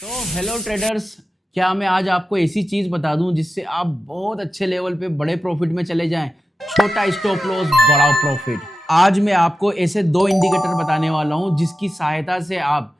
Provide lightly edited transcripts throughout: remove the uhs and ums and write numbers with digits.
तो hello traders, क्या मैं आज आपको ऐसी चीज बता दूं जिससे आप बहुत अच्छे लेवल पे बड़े प्रॉफिट में चले जाएं। छोटा स्टॉप लॉस बड़ा प्रॉफिट। आज मैं आपको ऐसे दो इंडिकेटर बताने वाला हूं जिसकी सहायता से आप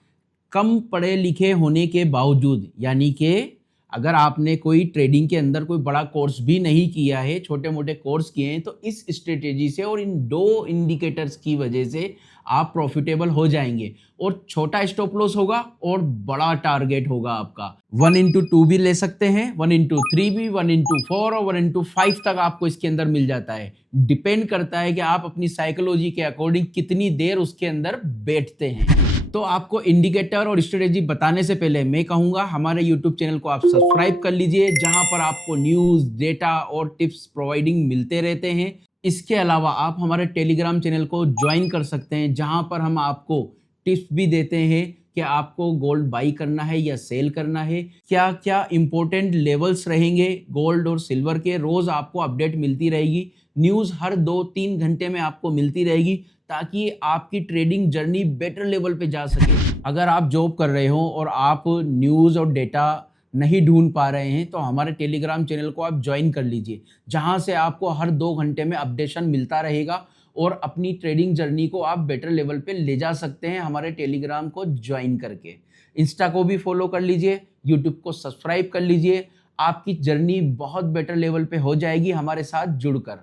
कम पढ़े लिखे होने के बावजूद, यानी कि अगर आपने कोई ट्रेडिंग के अंदर कोई बड़ा कोर्स भी नहीं किया है, छोटे मोटे कोर्स किए हैं, तो इस स्ट्रेटेजी से और इन दो इंडिकेटर्स की वजह से आप प्रॉफिटेबल हो जाएंगे और छोटा स्टॉप लॉस होगा और बड़ा टारगेट होगा आपका। 1x2 भी ले सकते हैं, 1x3 भी, 1x4 और 1x5 तक आपको इसके अंदर मिल जाता है। डिपेंड करता है कि आप अपनी साइकोलॉजी के अकॉर्डिंग कितनी देर उसके अंदर बैठते हैं। तो आपको इंडिकेटर और स्ट्रेटेजी बताने से पहले मैं कहूंगा हमारे YouTube चैनल को आप सब्सक्राइब कर लीजिए, जहां पर आपको न्यूज़, डेटा और टिप्स प्रोवाइडिंग मिलते रहते हैं। इसके अलावा आप हमारे टेलीग्राम चैनल को ज्वाइन कर सकते हैं, जहां पर हम आपको टिप्स भी देते हैं कि आपको गोल्ड बाई करना है या सेल करना है, क्या क्या इंपॉर्टेंट लेवल्स रहेंगे गोल्ड और सिल्वर के। रोज आपको अपडेट मिलती रहेगी, न्यूज़ हर 2-3 घंटे में आपको मिलती रहेगी, ताकि आपकी ट्रेडिंग जर्नी बेटर लेवल पे जा सके। अगर आप जॉब कर रहे हो और आप न्यूज़ और डेटा नहीं ढूंढ पा रहे हैं, तो हमारे टेलीग्राम चैनल को आप ज्वाइन कर लीजिए, जहां से आपको हर 2 घंटे में अपडेशन मिलता रहेगा और अपनी ट्रेडिंग जर्नी को आप बेटर लेवल पे ले जा सकते हैं हमारे टेलीग्राम को ज्वाइन करके। इंस्टा को भी फॉलो कर लीजिए, यूट्यूब को सब्सक्राइब कर लीजिए। आपकी जर्नी बहुत बेटर लेवल पे हो जाएगी हमारे साथ जुड़कर।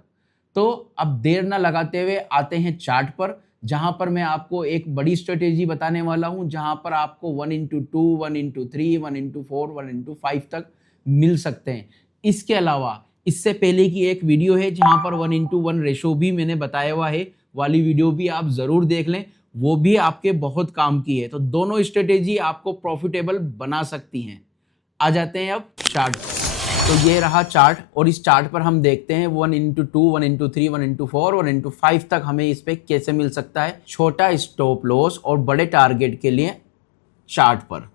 तो अब देर ना लगाते हुए आते हैं चार्ट पर, जहां पर मैं आपको एक बड़ी स्ट्रेटेजी बताने वाला हूं, जहां पर आपको 1x2, 1x3, 1x4, 1x5 तक मिल सकते हैं। इसके अलावा इससे पहले की एक वीडियो है जहां पर 1x1 रेशो भी मैंने बताया हुआ है, वाली वीडियो भी आप जरूर देख लें, वो भी आपके बहुत काम की है। तो दोनों स्ट्रेटेजी आपको प्रॉफिटेबल बना सकती हैं। आ जाते हैं अब चार्ट पर। तो ये रहा चार्ट, और इस चार्ट पर हम देखते हैं 1x2, 1x3, 1x4, 1x5 तक हमें इस पे कैसे मिल सकता है छोटा स्टॉप लॉस और बड़े टारगेट के लिए। चार्ट पर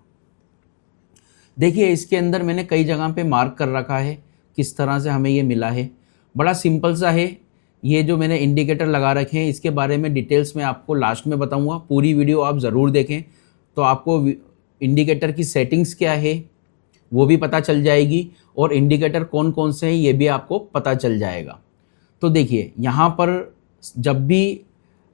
देखिए, इसके अंदर मैंने कई जगह पे मार्क कर रखा है किस तरह से हमें ये मिला है। बड़ा सिंपल सा है। ये जो मैंने इंडिकेटर लगा रखे हैं, इसके बारे में डिटेल्स में आपको लास्ट में बताऊंगा। पूरी वीडियो आप ज़रूर देखें, तो आपको इंडिकेटर की सेटिंग्स क्या है वो भी पता चल जाएगी, और इंडिकेटर कौन कौन से हैं ये भी आपको पता चल जाएगा। तो देखिए, यहाँ पर जब भी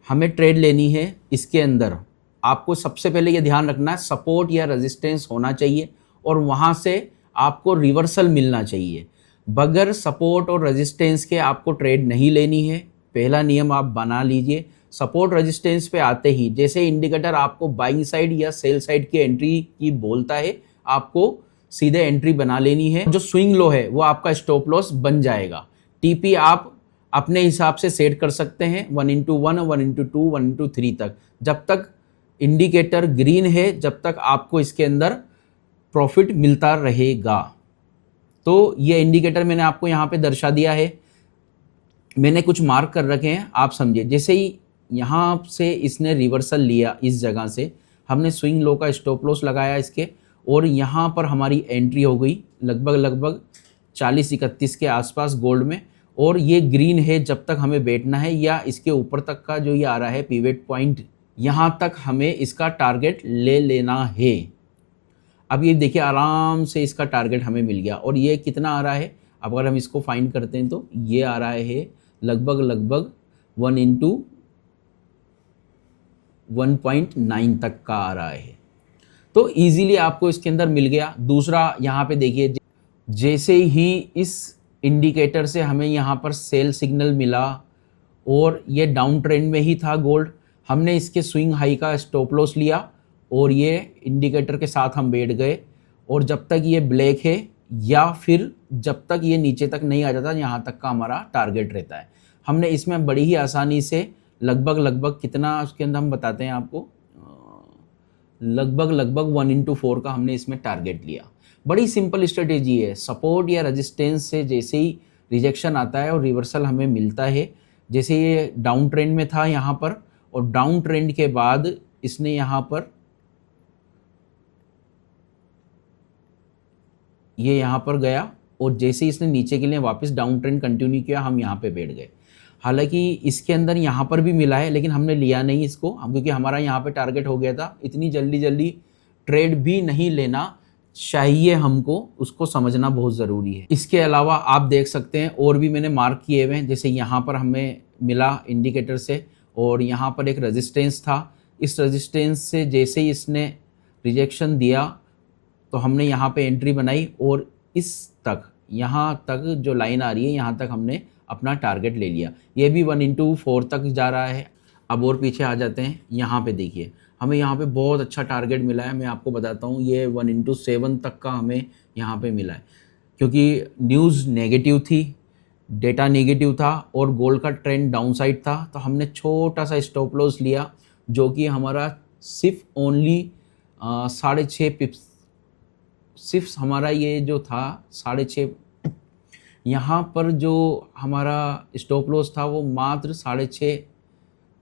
हमें ट्रेड लेनी है, इसके अंदर आपको सबसे पहले ये ध्यान रखना है सपोर्ट या रेजिस्टेंस होना चाहिए, और वहाँ से आपको रिवर्सल मिलना चाहिए। बगैर सपोर्ट और रेजिस्टेंस के आपको ट्रेड नहीं लेनी है। पहला नियम आप बना लीजिए। सपोर्ट रेजिस्टेंस पे आते ही जैसे इंडिकेटर आपको बाइंग साइड या सेल साइड की एंट्री की बोलता है, आपको सीधे एंट्री बना लेनी है। जो स्विंग लो है वो आपका स्टॉप लॉस बन जाएगा। टीपी आप अपने हिसाब से सेट कर सकते हैं 1x1, 1x2, 1x3 तक। जब तक इंडिकेटर ग्रीन है, जब तक आपको इसके अंदर प्रॉफिट मिलता रहेगा। तो ये इंडिकेटर मैंने आपको यहाँ पे दर्शा दिया है, मैंने कुछ मार्क कर रखे हैं, आप समझिए। जैसे ही यहाँ से इसने रिवर्सल लिया, इस जगह से हमने स्विंग लो का स्टॉप लॉस लगाया इसके, और यहाँ पर हमारी एंट्री हो गई लगभग 40-31 के आसपास गोल्ड में। और ये ग्रीन है, जब तक हमें बैठना है, या इसके ऊपर तक का जो ये आ रहा है पिवट पॉइंट, यहाँ तक हमें इसका टारगेट ले लेना है। अब ये देखिए, आराम से इसका टारगेट हमें मिल गया। और ये कितना आ रहा है, अब अगर हम इसको फाइंड करते हैं तो ये आ रहा है लगभग 1x1.9 तक का आ रहा है। तो इजीली आपको इसके अंदर मिल गया। दूसरा यहाँ पे देखिए, जैसे ही इस इंडिकेटर से हमें यहाँ पर सेल सिग्नल मिला और ये डाउन ट्रेंड में ही था गोल्ड, हमने इसके स्विंग हाई का स्टॉप लॉस लिया और ये इंडिकेटर के साथ हम बैठ गए। और जब तक ये ब्लैक है, या फिर जब तक ये नीचे तक नहीं आ जाता, यहाँ तक का हमारा टारगेट रहता है। हमने इसमें बड़ी ही आसानी से लगभग कितना उसके अंदर हम बताते हैं आपको, लगभग 1x4 का हमने इसमें टारगेट लिया। बड़ी सिंपल स्ट्रेटेजी है। सपोर्ट या रेजिस्टेंस से जैसे ही रिजेक्शन आता है और रिवर्सल हमें मिलता है, जैसे ये डाउन ट्रेंड में था यहाँ पर, और डाउन ट्रेंड के बाद इसने यहाँ पर ये यहाँ पर गया, और जैसे ही इसने नीचे के लिए वापस डाउन ट्रेंड कंटिन्यू किया, हम यहाँ पे बैठ गए। हालांकि इसके अंदर यहाँ पर भी मिला है, लेकिन हमने लिया नहीं इसको, क्योंकि हमारा यहाँ पे टारगेट हो गया था। इतनी जल्दी ट्रेड भी नहीं लेना चाहिए, हमको उसको समझना बहुत ज़रूरी है। इसके अलावा आप देख सकते हैं और भी मैंने मार्क किए हुए हैं, जैसे यहाँ पर हमें मिला इंडिकेटर से और यहाँ पर एक रेजिस्टेंस था। इस रेजिस्टेंस से जैसे ही इसने रिजेक्शन दिया तो हमने यहाँ पे एंट्री बनाई और इस तक, यहाँ तक जो लाइन आ रही है यहाँ तक हमने अपना टारगेट ले लिया। ये भी 1/4 तक जा रहा है। अब और पीछे आ जाते हैं, यहाँ पे देखिए हमें यहाँ पे बहुत अच्छा टारगेट मिला है। मैं आपको बताता हूँ, ये 1/7 तक का हमें यहाँ पे मिला है, क्योंकि न्यूज़ नेगेटिव थी, डेटा नेगेटिव था और गोल्ड का ट्रेंड डाउन साइड था। तो हमने छोटा सा स्टॉप लॉस लिया, जो कि हमारा सिर्फ ओनली 6.5 पिप्स, सिर्फ हमारा ये जो था 6.5, यहाँ पर जो हमारा स्टॉप लॉस था वो मात्र 6.5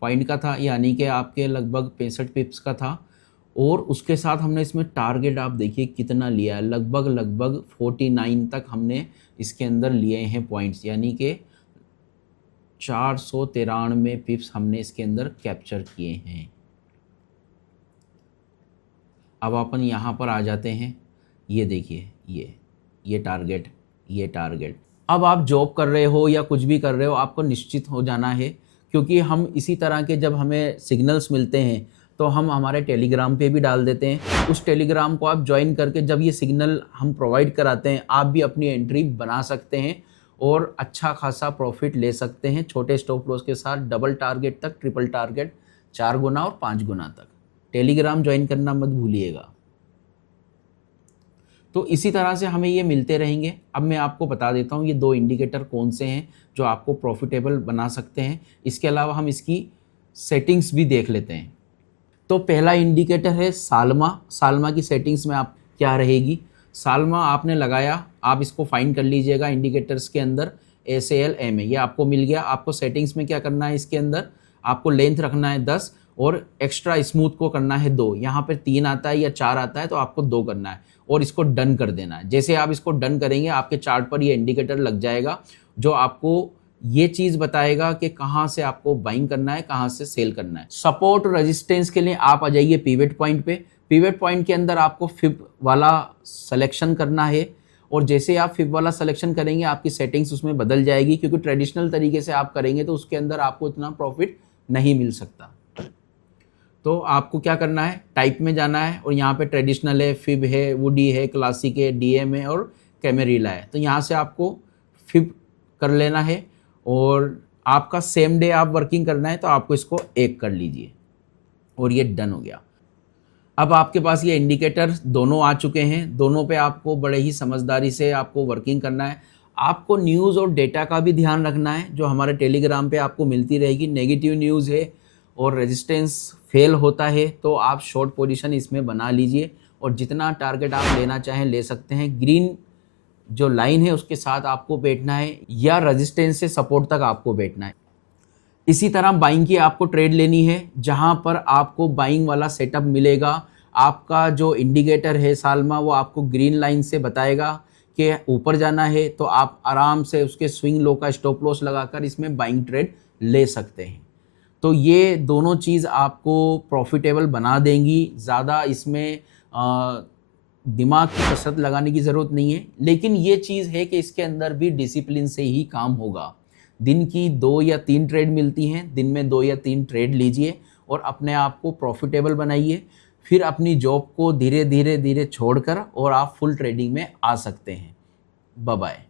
पॉइंट का था, यानी कि आपके लगभग 65 पिप्स का था। और उसके साथ हमने इसमें टारगेट आप देखिए कितना लिया है, लगभग 49 तक हमने इसके अंदर लिए हैं पॉइंट्स, यानी कि 493 पिप्स हमने इसके अंदर कैप्चर किए हैं। अब अपन यहाँ पर आ जाते हैं, ये देखिए ये टारगेट। अब आप जॉब कर रहे हो या कुछ भी कर रहे हो, आपको निश्चित हो जाना है, क्योंकि हम इसी तरह के जब हमें सिग्नल्स मिलते हैं तो हम हमारे टेलीग्राम पे भी डाल देते हैं। उस टेलीग्राम को आप ज्वाइन करके जब ये सिग्नल हम प्रोवाइड कराते हैं, आप भी अपनी एंट्री बना सकते हैं और अच्छा खासा प्रॉफिट ले सकते हैं, छोटे स्टॉप लॉस के साथ, डबल टारगेट तक, ट्रिपल टारगेट, 4 गुना और 5 गुना तक। टेलीग्राम ज्वाइन करना मत भूलिएगा। तो इसी तरह से हमें ये मिलते रहेंगे। अब मैं आपको बता देता हूँ ये 2 इंडिकेटर कौन से हैं जो आपको प्रॉफिटेबल बना सकते हैं। इसके अलावा हम इसकी सेटिंग्स भी देख लेते हैं। तो पहला इंडिकेटर है सालमा की सेटिंग्स में आप क्या रहेगी। सालमा आपने लगाया, आप इसको फाइंड कर लीजिएगा इंडिकेटर्स के अंदर, SALMA ये आपको मिल गया। आपको सेटिंग्स में क्या करना है, इसके अंदर आपको लेंथ रखना है 10 और एक्स्ट्रा स्मूथ को करना है 2। यहाँ पर 3 आता है या 4 आता है तो आपको 2 करना है और इसको डन कर देना है। जैसे आप इसको डन करेंगे, आपके चार्ट पर ये इंडिकेटर लग जाएगा जो आपको ये चीज़ बताएगा कि कहाँ से आपको बाइंग करना है, कहाँ से सेल करना है। सपोर्ट रेजिस्टेंस के लिए आप आ जाइए पिवट पॉइंट पे। पिवट पॉइंट के अंदर आपको फिब वाला सिलेक्शन करना है और जैसे आप फिब वाला सिलेक्शन करेंगे आपकी सेटिंग्स उसमें बदल जाएगी, क्योंकि ट्रेडिशनल तरीके से आप करेंगे तो उसके अंदर आपको इतना प्रॉफिट नहीं मिल सकता। तो आपको क्या करना है, टाइप में जाना है और यहाँ पे ट्रेडिशनल है, फिब है, वुडी है, क्लासिक है, DM है और कैमेरिला है। तो यहाँ से आपको फिब कर लेना है और आपका सेम डे आप वर्किंग करना है तो आपको इसको 1 कर लीजिए और ये डन हो गया। अब आपके पास ये इंडिकेटर दोनों आ चुके हैं, दोनों पे आपको बड़े ही समझदारी से आपको वर्किंग करना है। आपको न्यूज़ और डेटा का भी ध्यान रखना है जो हमारे टेलीग्राम पे आपको मिलती रहेगी। नेगेटिव न्यूज़ है और रेजिस्टेंस फेल होता है तो आप शॉर्ट पोजीशन इसमें बना लीजिए और जितना टारगेट आप लेना चाहें ले सकते हैं। ग्रीन जो लाइन है उसके साथ आपको बैठना है या रेजिस्टेंस से सपोर्ट तक आपको बैठना है। इसी तरह बाइंग की आपको ट्रेड लेनी है जहां पर आपको बाइंग वाला सेटअप मिलेगा। आपका जो इंडिकेटर है सालमा वो आपको ग्रीन लाइन से बताएगा कि ऊपर जाना है तो आप आराम से उसके स्विंग लो का स्टॉप लॉस लगाकर इसमें बाइंग ट्रेड ले सकते हैं। तो ये दोनों चीज़ आपको प्रॉफिटेबल बना देंगी। ज़्यादा इसमें दिमाग की कसरत लगाने की ज़रूरत नहीं है, लेकिन ये चीज़ है कि इसके अंदर भी डिसिप्लिन से ही काम होगा। दिन की 2 या 3 ट्रेड मिलती हैं, दिन में 2 या 3 ट्रेड लीजिए और अपने आप को प्रॉफिटेबल बनाइए। फिर अपनी जॉब को धीरे धीरे छोड़कर और आप फुल ट्रेडिंग में आ सकते हैं। Bye bye.